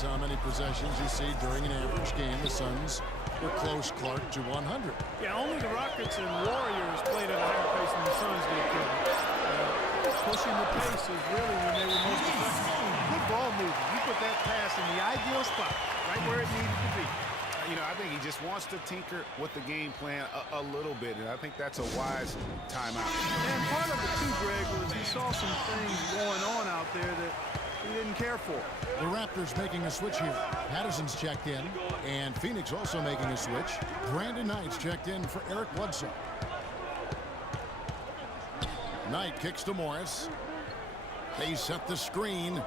is how many possessions you see during an average game. The Suns were close, Clark, to 100. Yeah, only the Rockets and Warriors played at a higher pace than the Suns did, Kevin. Pushing the pace is really when they were most effective. Good ball movement. You put that pass in the ideal spot, right where it needed to be. You know, I think he just wants to tinker with the game plan a little bit, and I think that's a wise timeout. And part of it, too, Greg, was he saw some things going on out there that he didn't care for. The Raptors making a switch here. Patterson's checked in, and Phoenix also making a switch. Brandon Knight's checked in for Eric Bledsoe. Knight kicks to Morris. They set the screen.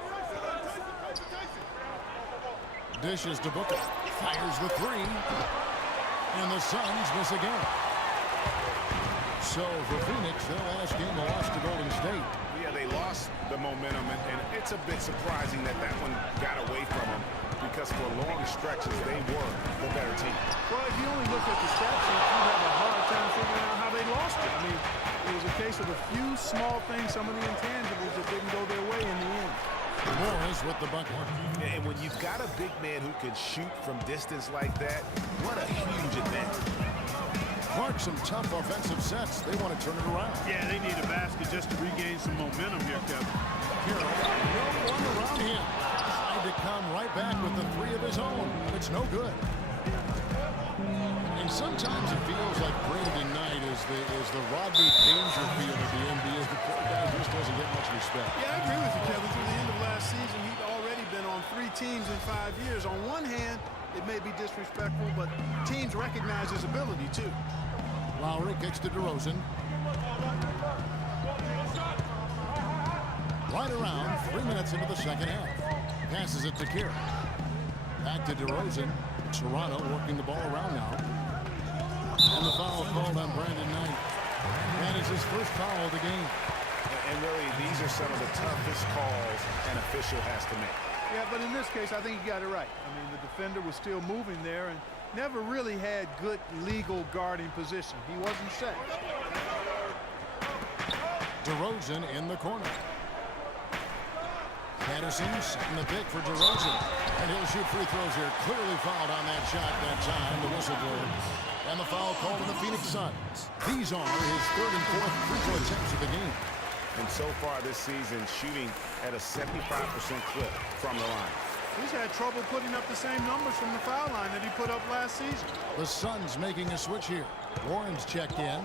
Dishes to Booker. Fires the three. And the Suns miss again. So for Phoenix, their last game a loss to Golden State. Yeah, they lost the momentum, and it's a bit surprising that one got away from them, because for long stretches they were the better team. Well, if you only look at the stat sheet, you have a hard time figuring out how they lost it. I mean, it was a case of a few small things, some of the intangibles that didn't go their way in the end. Morris with the bucket. And when you've got a big man who can shoot from distance like that, what a huge advantage. Clark, some tough offensive sets. They want to turn it around. Yeah, they need a basket just to regain some momentum here, Kevin. Carroll, no one around him. Trying to come right back with the three of his own, but it's no good. And sometimes it feels like Brandon Knight is the Rodney Dangerfield of the NBA. The poor guy just doesn't get much respect. Yeah, I agree with you, Kevin. Through the end of last season, he'd already been on 3 teams in 5 years. On one hand, it may be disrespectful, but teams recognize his ability, too. Lowry kicks to DeRozan. Right around 3 minutes into the second half. Passes it to Kerr. Back to DeRozan. Toronto working the ball around now. And the foul called on Brandon Knight. That is his first foul of the game. And really, these are some of the toughest calls an official has to make. Yeah, but in this case, I think he got it right. I mean, the defender was still moving there and never really had good legal guarding position. He wasn't set. DeRozan in the corner. Patterson setting the pick for DeRozan. And he'll shoot free throws here. Clearly fouled on that shot that time, the whistle blew. And the foul called on the Phoenix Suns. These are his 3rd and 4th free throw attempts of the game. And so far this season, shooting at a 75% clip from the line. He's had trouble putting up the same numbers from the foul line that he put up last season. The Suns making a switch here. Warren's checked in.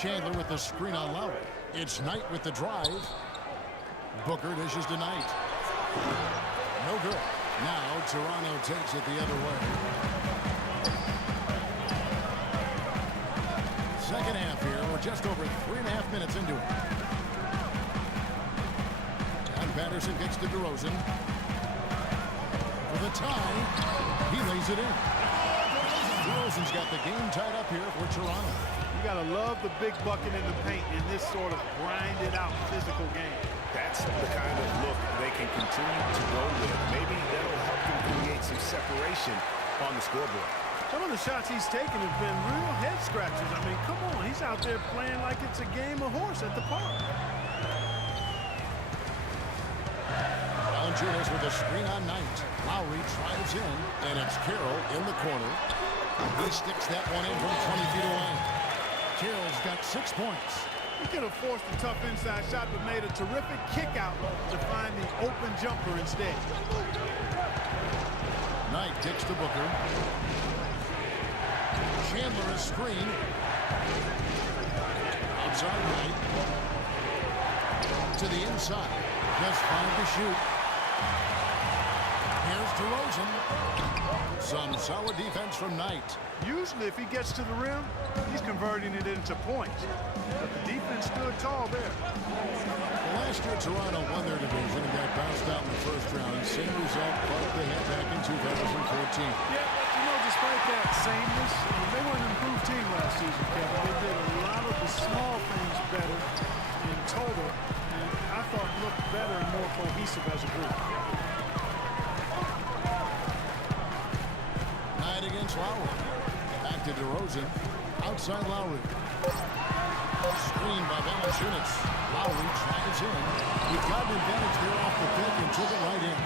Chandler with the screen on Lowry. It's Knight with the drive. Booker dishes to Knight. No good. Now Toronto takes it the other way. Second half here. We're just over 3.5 minutes into it. And Patterson kicks to DeRozan. For the tie, he lays it in. DeRozan's got the game tied up here for Toronto. You got to love the big bucket in the paint in this sort of grinded-out physical game. That's the kind of look they can continue to go with. Maybe that'll help them create some separation on the scoreboard. Some of the shots he's taken have been real head-scratchers. I mean, come on. He's out there playing like it's a game of horse at the park. Valanciunas with a screen on Knight. Lowry drives in, and it's Carroll in the corner. He sticks that one in from 20 feet away. Carroll's got 6 points. He could have forced a tough inside shot, but made a terrific kick out to find the open jumper instead. Knight kicks to Booker. Chandler is screen. Outside Knight. To the inside. Just 5 to shoot. Here's DeRozan. Some solid defense from Knight. Usually if he gets to the rim, he's converting it into points. But the defense stood tall there. Well, last year, Toronto won their division and got bounced out in the first round. Same result like they had back in 2014. Yeah, but you know, despite that sameness, they were an improved team last season, Kevin. They did a lot of the small things better in total, and I thought looked better and more cohesive as a group. Knight against Lowry. Back to DeRozan. Outside Lowry. Screen by Valanciunas. Lowry drives in. He got an advantage there off the pick and took it right in.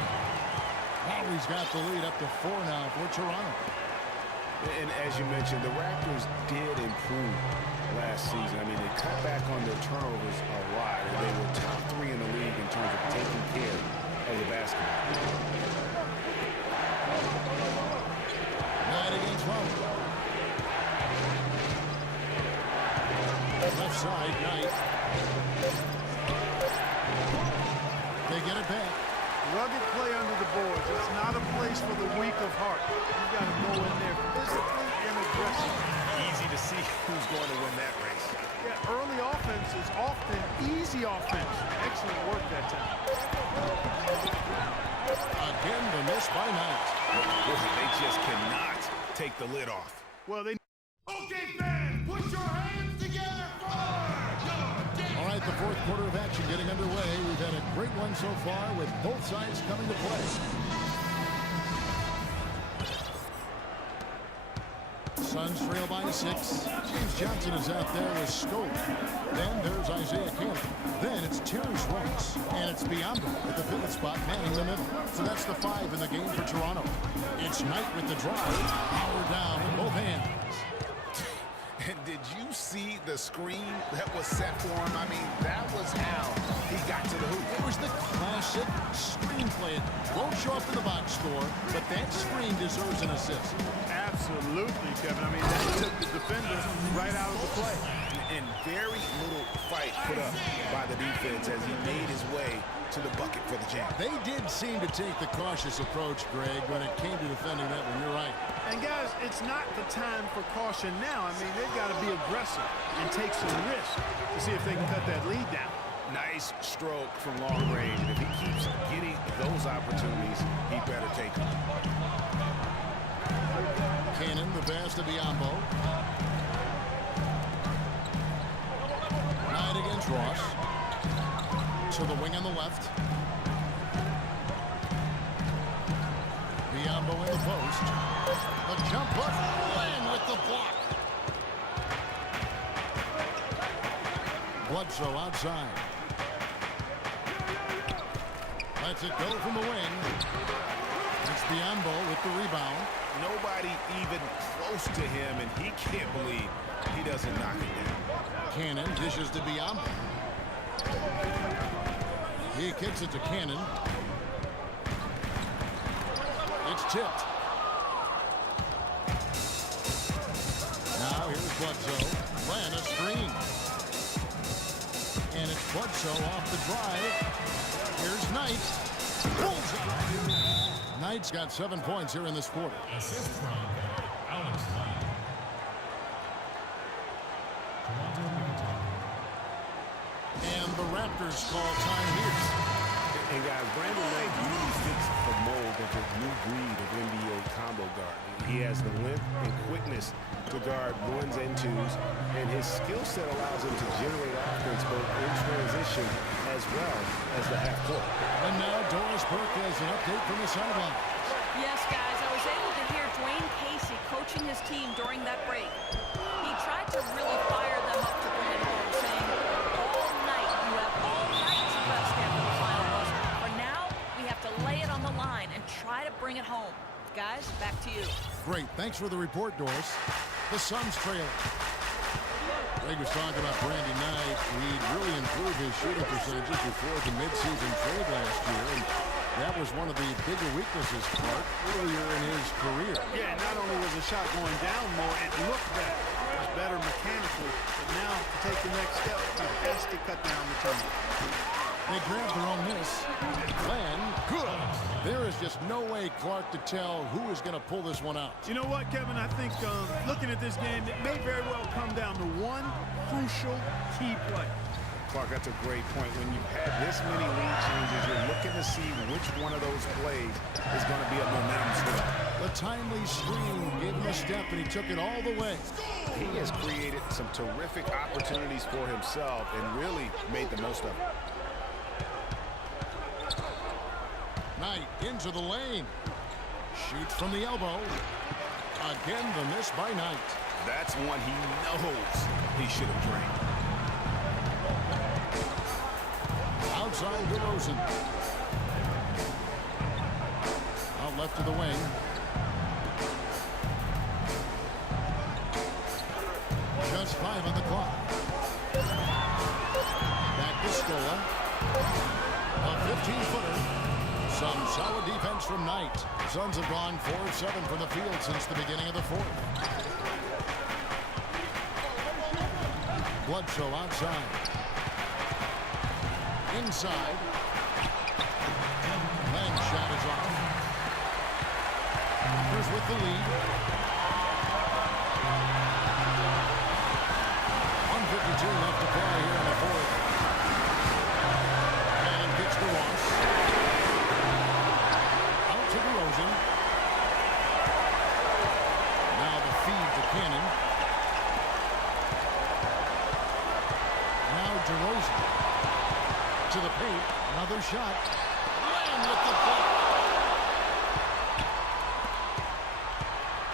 Oh, he's got the lead up to 4 now for Toronto. And as you mentioned, the Raptors did improve last season. I mean, they cut back on their turnovers a lot, and they were top 3 in the league in terms of taking care of the basketball. Knight against Lowe. Left side, Knight. They get it back. Rugged play under the boards. It's not a place for the weak of heart. You got to go in there physically and aggressively. Easy to see who's going to win that race. Yeah, early offense is often easy offense. Excellent work that time. Again, the miss by Knight. They just cannot take the lid off. Well, they... Okay, fans, put your hands together for All right, the fourth quarter of action getting underway. We've had a great one so far with both sides coming to play. Suns trail by 6. James Johnson is out there with Scope. Then there's Isaiah Cannon. Then it's Terrence Ross. And it's Biombo at the pivot spot, manning the middle. So that's the 5 in the game for Toronto. It's Knight with the drive. Power down with both hands. And did you see the screen that was set for him? I mean, that was how he got to the hoop. It was the classic screen play. It won't show up in the box score, but that screen deserves an assist. Absolutely, Kevin. I mean, that took the defender right out of the play. And very little fight put up by the defense as he made his way to the bucket for the jam. They did seem to take the cautious approach, Greg, when it came to defending that one. You're right. And, guys, it's not the time for caution now. I mean, they've got to be aggressive and take some risk to see if they can cut that lead down. Nice stroke from long range. And if he keeps getting those opportunities, he better take them. Cannon, the pass to Biombo. Knight against Ross. To the wing on the left. Biombo in the post. The jump hook. Land with the block. Bledsoe outside. Lets it go from the wing. It's Biombo with the rebound. Nobody even close to him, and he can't believe he doesn't knock it down. Cannon dishes to Biombo. He kicks it to Cannon. It's tipped. Now here's Bledsoe. Ran a screen. And it's Bledsoe off the drive. Here's Knight. Bullseye. Knight's got 7 points here in this quarter. Assist from Alex Lamb. And the Raptors call time here. And guys, Brandon Knight really fits the mold of a new breed of NBA combo guard. He has the length and quickness to guard ones and twos, and his skill set allows him to generate offense both in transition as well as the half court. And now Doris Burke has an update from the sideline. Yes, guys, I was able to hear Dwayne Casey coaching his team during that break. He tried to really fire them up to bring it home, saying, all night, you have all night to rest after the final buzzer. For now, we have to lay it on the line and try to bring it home. Guys, back to you. Great. Thanks for the report, Doris. The Suns trail. Greg was talking about Brandon Knight. He'd really improved his shooting percentages before the midseason trade last year. And that was one of the bigger weaknesses, Clark, earlier in his career. Yeah, not only was the shot going down more, it looked better. It was better mechanically. But now, to take the next step, he has to cut down the turnover. They grabbed their own miss. Glenn, good. There is just no way, Clark, to tell who is going to pull this one out. You know what, Kevin? I think looking at this game, it may very well come down to one crucial key play. Clark, that's a great point. When you've had this many lead changes, you're looking to see which one of those plays is going to be a momentum swing. The timely screen gave him a step, and he took it all the way. He has created some terrific opportunities for himself and really made the most of it. Knight into the lane. Shoots from the elbow. Again, the miss by Knight. That's one he knows he should have drained. Outside DeRozan. left to the wing. Just 5 on the clock. Back to Scola. A 15-footer. Some solid defense from Knight. The Suns have gone 4 of 7 from the field since the beginning of the fourth. Bledsoe outside. Inside. Lang shot is off. Here's with the lead. 1:52 left to play here in the fourth. And gets to Ross. Out to DeRozan. Now the feed to Cannon. Now DeRozan. To the paint. Another shot. Lamb with the block.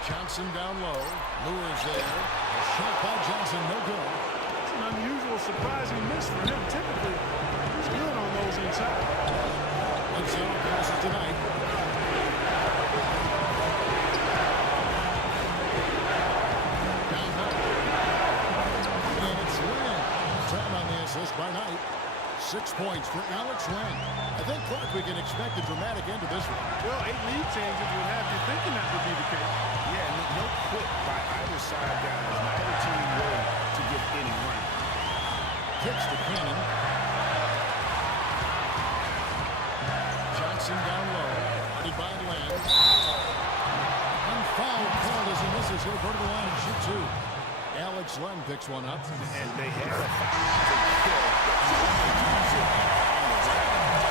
Johnson down low. Lures there. A shot by Johnson. No good. It's an unusual, surprising miss for him. Typically, he's good on those inside. Bledsoe passes tonight. Down low. And it's Lamb. Time on the assist by Knight. 6 points for Alex Len. I think, Clark, we can expect a dramatic end to this one. Well, 8 lead changes would have you thinking that would be the case. Yeah, no quit by either side, guys. Neither team willing to give any run. Kicks to Cannon. Johnson down low. Guarded by Len. And foul called as he misses. He'll go to the line and shoot 2. Alex Len picks one up. And they had a foul to kill.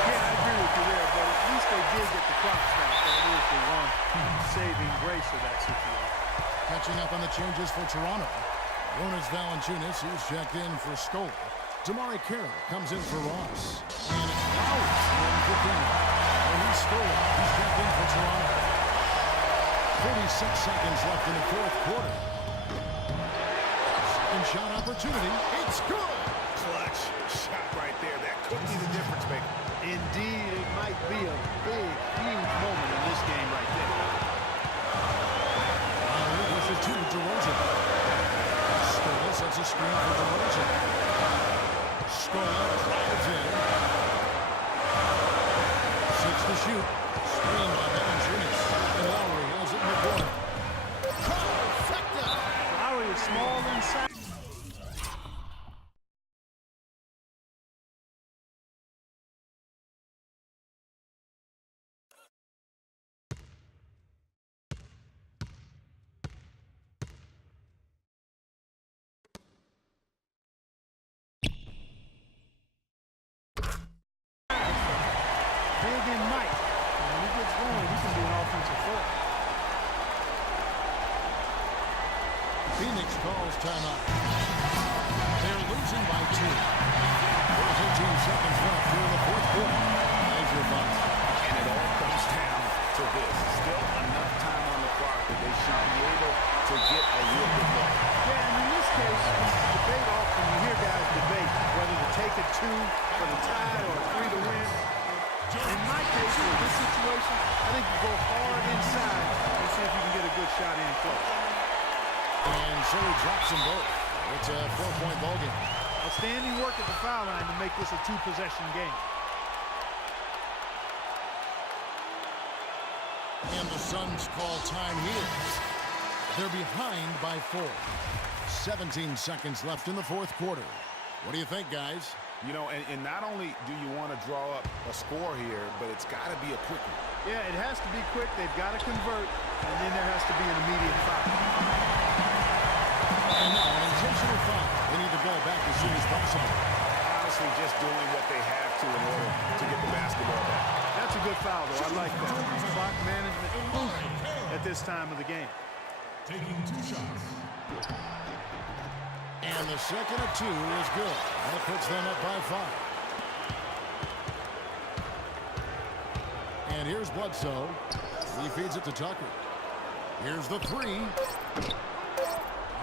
Yeah, I agree with you there, but at least they did get the clock stopped. That is the one saving grace of that situation. Catching up on the changes for Toronto. Jonas Valanciunas, he's checked in for Scola. Damari Carroll comes in for Ross. And it's Flowers in for King. And he's Scola. He's checked in for Toronto. 46 seconds left in the fourth quarter. Second shot opportunity. It's good. Clutch shot right there. That could be the difference maker. Indeed, it might be a big, huge moment in this game right there. This is 2 to DeRozan. Scola sets a screen for DeRozan. Scola drives in. 6 to shoot. Screen by Valanciunas. And Lowry has it in the corner. Trifecta. Lowry is small inside. Big in Mike. And when he gets going, he can be an offensive threat. Phoenix calls timeout. They're losing by 2. There's 18 seconds left here in the fourth quarter. There's your thoughts. And it all comes down to this. Still enough time on the clock that they should be able to get a real good look. Yeah, and in this case, debate often, you hear guys debate whether to take a 2 for the tie or a 3 to win. In my case, in this situation, I think you go hard inside and see if you can get a good shot in close. And so he drops them both. It's a 4-point ball game. Outstanding work at the foul line to make this a 2-possession game. And the Suns call time here. They're behind by 4. 17 seconds left in the fourth quarter. What do you think, guys? You know, and not only do you want to draw up a score here, but it's got to be a quick one. Yeah, it has to be quick. They've got to convert, and then there has to be an immediate foul. And now an intentional foul. They need the ball back as soon as possible. Honestly, just doing what they have to in order to get the basketball back. That's a good foul, though. I like that. Clock management at this time of the game. Taking 2 shots. And the second of 2 is good. That puts them up by 5. And here's Bledsoe. He feeds it to Tucker. Here's the 3.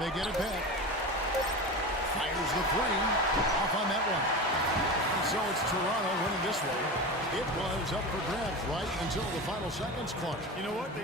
They get it back. Fires the three. Off on that one. So it's Toronto winning this one. It was up for grabs right until the final seconds, Clark. You know what?